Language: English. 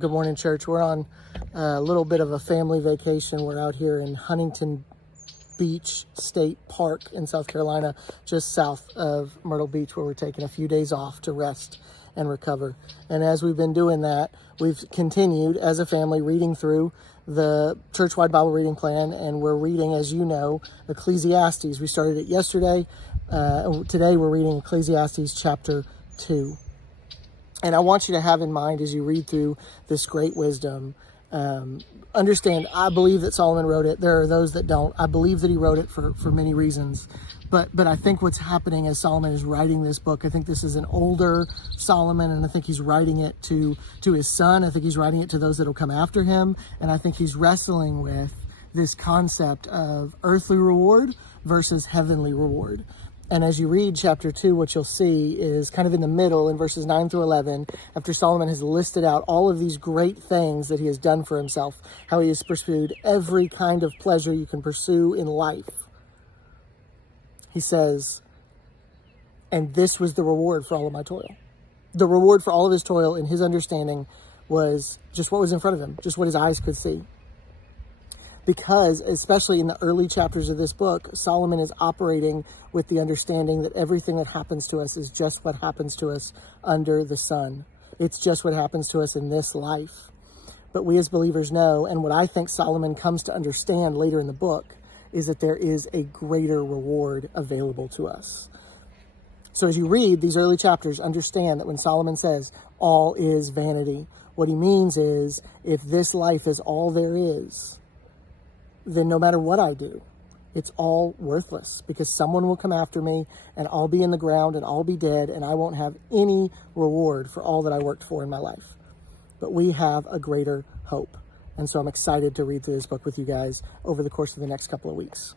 Good morning, church. We're on a little bit of a family vacation. We're out here in Huntington Beach State Park in South Carolina, just south of Myrtle Beach, where we're taking a few days off to rest and recover. And as we've been doing that, we've continued as a family reading through the church-wide Bible reading plan, and we're reading, as you know, Ecclesiastes. We started it yesterday. Today we're reading Ecclesiastes chapter 2. And I want you to have in mind as you read through this great wisdom, understand, I believe that Solomon wrote it. There are those that don't. I believe that he wrote it for many reasons. But I think what's happening as Solomon is writing this book, I think this is an older Solomon, and I think he's writing it to his son. I think he's writing it to those that will come after him. And I think he's wrestling with this concept of earthly reward versus heavenly reward. And as you read chapter 2, what you'll see is kind of in the middle in verses 9 through 11, after Solomon has listed out all of these great things that he has done for himself, how he has pursued every kind of pleasure you can pursue in life. He says, and this was the reward for all of my toil. The reward for all of his toil in his understanding was just what was in front of him, just what his eyes could see. Because, especially in the early chapters of this book, Solomon is operating with the understanding that everything that happens to us is just what happens to us under the sun. It's just what happens to us in this life. But we as believers know, and what I think Solomon comes to understand later in the book, is that there is a greater reward available to us. So as you read these early chapters, understand that when Solomon says, all is vanity, what he means is, if this life is all there is, then no matter what I do, it's all worthless, because someone will come after me and I'll be in the ground and I'll be dead and I won't have any reward for all that I worked for in my life. But we have a greater hope. And so I'm excited to read through this book with you guys over the course of the next couple of weeks.